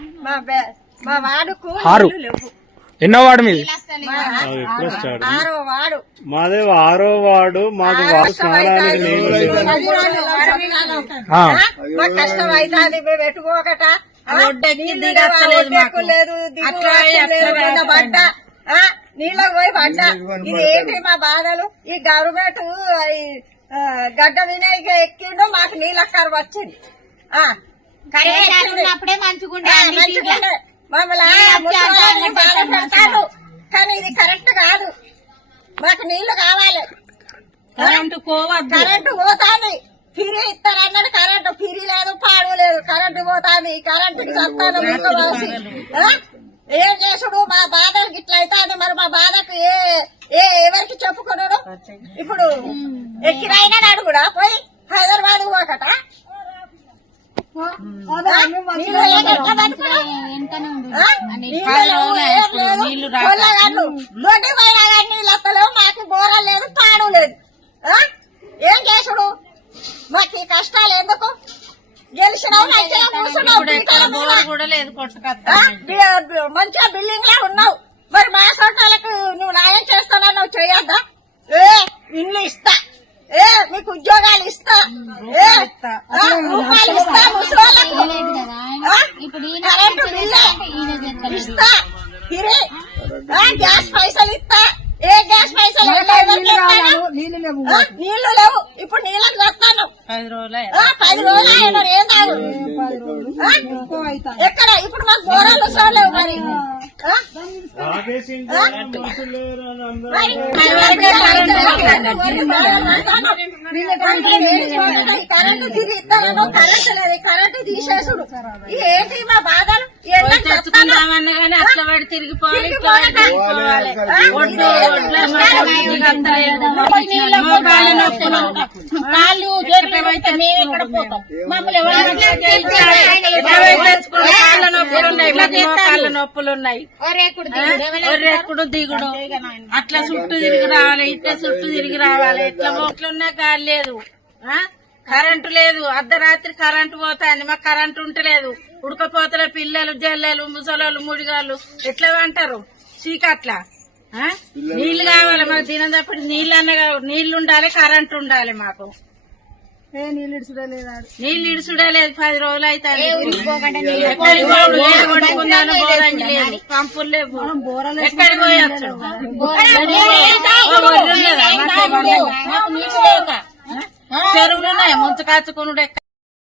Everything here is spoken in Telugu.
మా బె- మా వాడుకు ఆరు. నీళ్ళు లేవు. ఎన్నో వాడు మీది? ఆరో వాడు. మాదే ఆరో వార్డు మాకు వాడు కష్టం అవుతుంది మేము పెట్టుకోకట. లేదు పడ్డ. ఆ? నీళ్ళకి పోయి పడ్డ. ఇది ఏంటి మా బాధలు? ఈ గవర్నమెంట్ గడ్డ వినాయక ఎక్కిండు మాకు నీళ్ళక్కరు వచ్చింది. మంచిగుండే. మమ్మల్ని కానీ ఇది కరెక్ట్ కాదు. మాకు నీళ్ళు కావాలి. కరెంటు పోవద్దు. కరెంటు పోతాంది. ఫిరి ఇస్తారు అన్నాడు కరెంటు ఫిరి లేదు పాడు లేదు. కరెంటు పోతాంది. ఈ కరెంటుకి చస్తాను ఏం చేసుడు? మా బాధలకు ఇట్లా అవుతాది మరి మా బాధకు ఏ ఏ ఎవరికి చెప్పుకున్నాడు ఇప్పుడు ఎక్కిరైనా అడుగుడా పోయి హైదరాబాద్ పోకట నీళ్ళు లేక ఎట్లా బతుకుతాం? వెంటనే ఉంది ఆ? నీళ్ళు లేవు, ఏం లేదు. పొల్లగాళ్ళు. దొడ్డి పోయినా కానీ నీళ్ళు వస్తలేవు మాకు బోర లేదు పాడు లేదు? ఏం చేసుడు? మాకు ఈ కష్టాలు ఎందుకు? గెలిచినావు మంచిగా కూర్చున్నావు మంచిగా బిల్డింగ్ లా ఉన్నావు మరి మా సొంతాలకు నువ్వు న్యాయం చేస్తానా నువ్వు చేయొద్దా ఏ ఇల్లు ఇస్తా ఉద్యోగాలు ఇస్తా? రూపాయలు ఇస్తా ముసలోళ్ళకు. కరెంటు బిల్లే ఇస్తా. గ్యాస్ పైసలు ఇస్తా. ఏ గ్యాస్ పైసలు? నీళ్ళు లేవు. ఇప్పుడు నీళ్ళకి వస్తాను పది రోజులే. ఆ, పది రోజులు ఆయన ఏం తాగు? ఎక్కడ? ఇప్పుడు మాకు బోరాలు చూడలేవు మరి. కరెంటు ఇస్తారనో కరెంటు లేదు తీసేసుడు ఏంటి మా బాధలు. తెచ్చుకుందామన్నా అట్లా పడి తిరిగిపోవాలి కాళ్ళు చేతులు అయితే మేము ఇక్కడ పోతాం. మమ్మల్ని ఎవరైనా మోకాళ్ళ నొప్పులు ఉన్నాయి దిగుడు? అట్లా చుట్టూ తిరిగి రావాలి ఇట్లా చుట్టూ తిరిగి రావాలి. ఇట్లా ఇట్లున్నా గాలి లేదు. ఆ? కరెంటు లేదు. అర్ధరాత్రి కరెంటు పోతాంది. మాకు కరెంటు ఉంటలేదు. ఉడకపోతల పిల్లలు జల్లెలు ముసలోళ్ళు ముడిగాళ్ళు ఎట్లా అంటారు? చీకట్ల? ఆ? నీళ్ళు కావాలి. మాకు దినం తప్పటి నీళ్ళు అన్న నీళ్ళు ఉండాలి కరెంటు ఉండాలి మాకు. నీళ్ళు ఇడుచుడే లేదు పది రోజులు అయితే పంపులు లేవు. ఎక్కడికి పోయొచ్చు ముంచు కాచుకున్నాడు